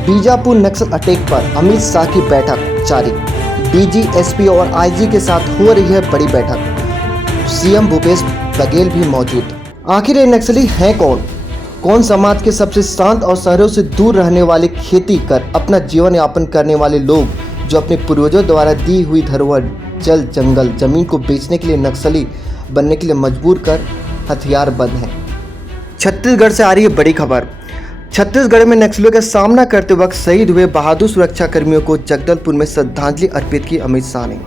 बीजापुर नक्सल attack पर अमित शाह की बैठक जारी। डीजी, एसपी और आईजी के साथ हो रही है बड़ी बैठक। सीएम भूपेश बघेल भी मौजूद। आखिर ये नक्सली हैं कौन? कौन समाज के सबसे शांत और शहरों से दूर रहने वाले, खेती कर अपना जीवन यापन करने वाले लोग जो अपने पूर्वजों द्वारा दी हुई धरोहर जल, जंगल, जमीन को बेचने के लिए नक्सली बनने के लिए मजबूर कर हथियार बंद हैं। छत्तीसगढ़ से आ रही है बड़ी खबर। छत्तीसगढ़ में नक्सलियों का सामना करते वक्त शहीद हुए बहादुर सुरक्षा कर्मियों को जगदलपुर में श्रद्धांजलि अर्पित की अमित शाह ने।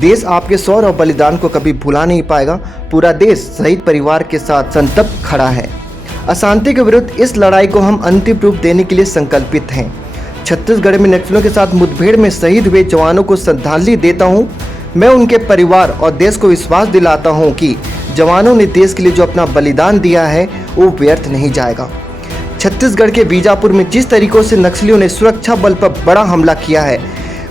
देश आपके शौर्य और बलिदान को कभी भुला नहीं पाएगा। पूरा देश शहीद परिवार के साथ संतप्त खड़ा है। अशांति के विरुद्ध इस लड़ाई को हम अंतिम रूप देने के लिए संकल्पित हैं। छत्तीसगढ़ में नक्सलियों के साथ मुठभेड़ में शहीद हुए जवानों को श्रद्धांजलि देता हूं। मैं उनके परिवार और देश को विश्वास दिलाता हूं कि जवानों ने देश के लिए जो अपना बलिदान दिया है वो व्यर्थ नहीं जाएगा। छत्तीसगढ़ के बीजापुर में जिस तरीकों से नक्सलियों ने सुरक्षा बल पर बड़ा हमला किया है,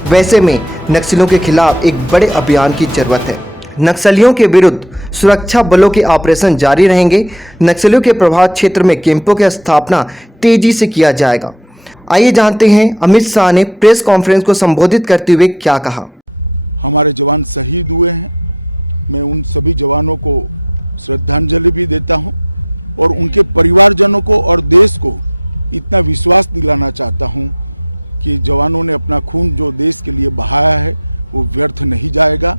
वैसे में नक्सलियों के खिलाफ एक बड़े अभियान की जरूरत है। नक्सलियों के विरुद्ध सुरक्षा बलों के ऑपरेशन जारी रहेंगे। नक्सलियों के प्रभावित क्षेत्र में कैंपों की स्थापना तेजी से किया जाएगा। आइए जानते हैं अमित शाह ने प्रेस कॉन्फ्रेंस को संबोधित करते हुए क्या कहा। हमारे जवान शहीद हुए हैं। मैं उन सभी जवानों को श्रद्धांजलि भी देता हूं और उनके परिवारजनों को और देश को इतना विश्वास दिलाना चाहता हूं कि जवानों ने अपना खून जो देश के लिए बहाया है वो व्यर्थ नहीं जाएगा।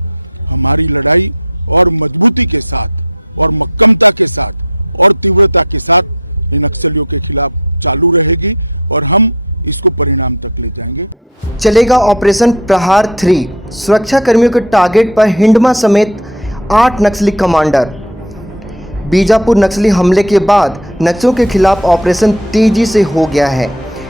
हमारी लड़ाई और मजबूती के साथ और मक्कमता के साथ और तीव्रता के साथ इन नक्सलियों के खिलाफ चालू रहेगी और हम इसको परिणाम तक ले जाएंगे। चलेगा ऑपरेशन प्रहार 3। सुरक्षा कर्मियों के टारगेट पर हिंडमा समेत 8 नक्सली कमांडर। बीजापुर नक्सली हमले के बाद नक्सलियों के खिलाफ ऑपरेशन तेजी से हो गया है।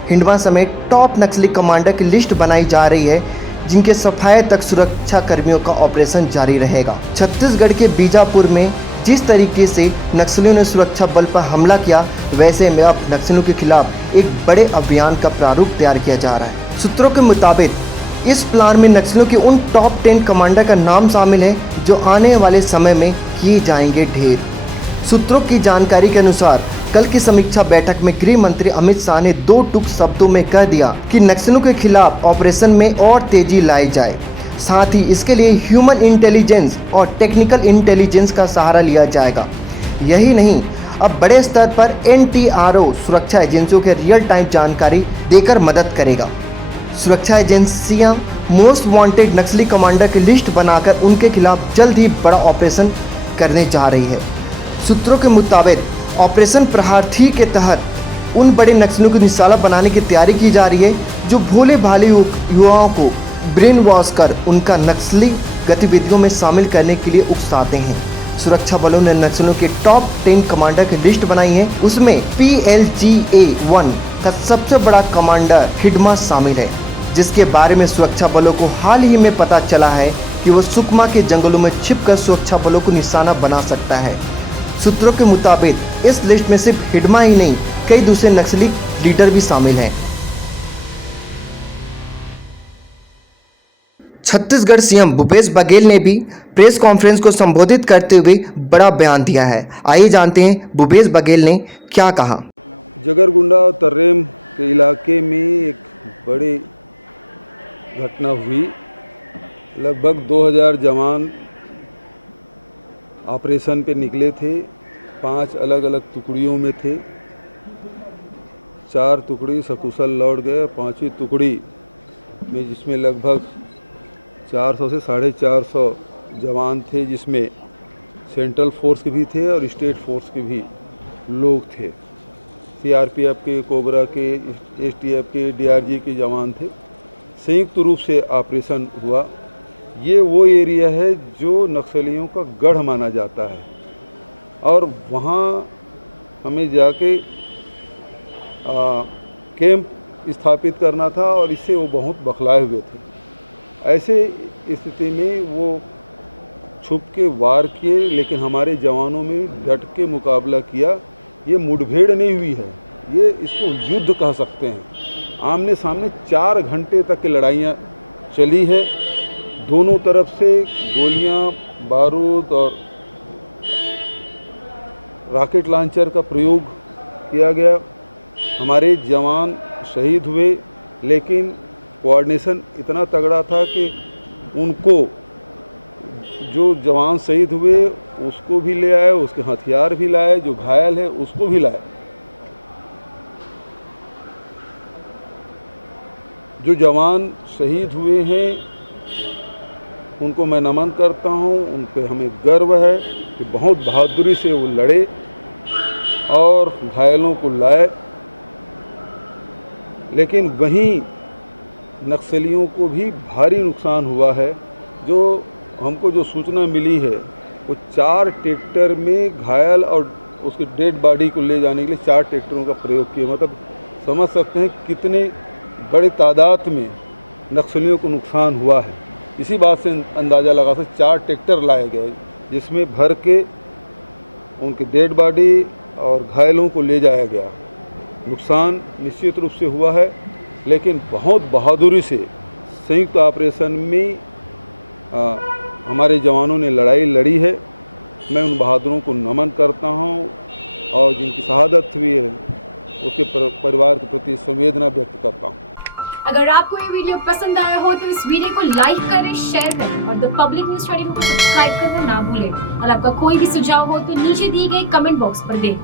हिंडमा समेत टॉप नक्सली कमांडर की लिस्ट बनाई जा रही है, जिनके सफाये तक सुरक्षा कर्मियों का ऑपरेशन जारी रहेगा। छत्तीसगढ़ के बीजापुर में जिस तरीके से नक्सलियों ने सुरक्षा बल पर हमला किया, वैसे में अब नक्सलियों के खिलाफ एक बड़े अभियान का प्रारूप तैयार किया जा रहा है। सूत्रों के मुताबिक इस प्लान में नक्सलियों के उन टॉप 10 कमांडर का नाम शामिल है जो आने वाले समय में किए जाएंगे ढेर। सूत्रों की जानकारी के अनुसार कल की समीक्षा बैठक में गृह मंत्री अमित शाह ने 2 टूक शब्दों में कह दिया कि नक्सलियों के खिलाफ ऑपरेशन में और तेजी लाई जाए। साथ ही इसके लिए ह्यूमन इंटेलिजेंस और टेक्निकल इंटेलिजेंस का सहारा लिया जाएगा। यही नहीं, अब बड़े स्तर पर NTRO सुरक्षा एजेंसियों के रियल टाइम जानकारी देकर मदद करेगा। सुरक्षा एजेंसियां मोस्ट वांटेड नक्सली कमांडर की लिस्ट बनाकर उनके खिलाफ जल्द ही बड़ा ऑपरेशन करने जा रही है। सूत्रों के मुताबिक ऑपरेशन प्रहार 3 के तहत उन बड़े नक्सलियों को निशाना बनाने की तैयारी की जा रही है जो भोले भाले युवाओं को ब्रेन वॉश कर उनका नक्सली गतिविधियों में शामिल करने के लिए उकसाते हैं। सुरक्षा बलों ने नक्सलियों के टॉप 10 कमांडर की लिस्ट बनाई है। उसमें PLGA 1 का सबसे बड़ा कमांडर हिंडमा शामिल है, जिसके बारे में सुरक्षा बलों को हाल ही में पता चला है कि वो सुकमा के जंगलों में छिपकर सुरक्षा बलों को निशाना बना सकता है। सूत्रों के मुताबिक इस लिस्ट में सिर्फ हिंडमा ही नहीं, कई दूसरे नक्सली लीडर भी शामिल हैं। छत्तीसगढ़ सीएम भूपेश बघेल ने भी प्रेस कॉन्फ्रेंस को संबोधित करते हुए बड़ा बयान दिया है। आइए जानते हैं भूपेश बघेल ने क्या कहा। जगरगुंडा और तर्रेम के इलाके में एक बड़ी घटना हुई। लगभग 2000 जवान ऑपरेशन पे निकले थे। 5 अलग अलग टुकड़ियों में थे। 4 टुकड़ी सकुशल लौट गए। 5वीं टुकड़ी में जिसमें लगभग 400 से 450 जवान थे, जिसमें सेंट्रल फोर्स के भी थे और स्टेट फोर्स के भी लोग थे। CRPF के, कोबरा के, STF के, DRG के जवान थे। संयुक्त रूप से ऑपरेशन हुआ। ये वो एरिया है जो नक्सलियों का गढ़ माना जाता है और वहाँ हमें जाके कैंप स्थापित करना था और इससे वो बहुत बखलाए हुए थे। ऐसे स्थिति में वो छुप के वार किए, लेकिन हमारे जवानों में डट के मुकाबला किया। ये मुठभेड़ नहीं हुई है, ये इसको युद्ध कह सकते हैं। आमने सामने 4 घंटे तक की लड़ाइयाँ चली है। दोनों तरफ से गोलियां, बारूद और रॉकेट लॉन्चर का प्रयोग किया गया। हमारे जवान शहीद हुए। लेकिन कोऑर्डिनेशन इतना तगड़ा था कि उनको जो जवान शहीद हुए उसको भी ले आए, उसके हथियार भी लाए, जो घायल है उसको भी लाए। जो जवान शहीद हुए हैं उनको मैं नमन करता हूं, उन पे हमें गर्व है कि बहुत बहादुरी से वो लड़े और घायलों को लाए। लेकिन वहीं नक्सलियों को भी भारी नुकसान हुआ है। जो हमको जो सूचना मिली है वो 4 ट्रैक्टर में घायल और उसकी डेड बॉडी को ले जाने के लिए 4 ट्रैक्टरों का प्रयोग किया। मतलब समझ सकते हैं कितने बड़े तादाद में नक्सलियों को नुकसान हुआ है। इसी बात से अंदाज़ा लगा सकते 4 ट्रैक्टर लाए गए जिसमें भर के उनकी डेड बॉडी और घायलों को ले जाया गया। नुकसान निश्चित रूप से हुआ है, लेकिन बहुत बहादुरी से संयुक्त ऑपरेशन में हमारे जवानों ने लड़ाई लड़ी है। मैं उन बहादुरों को नमन करता हूं और जिनकी शहादत हुई है उसके परिवार के प्रति संवेदना व्यक्त करता हूं। अगर आपको ये वीडियो पसंद आया हो तो इस वीडियो को लाइक करें, शेयर करें और द पब्लिक न्यूज़ 24 को सब्सक्राइब करना ना भूलें। और आपका कोई भी सुझाव हो तो नीचे दिए गए कमेंट बॉक्स पर दें।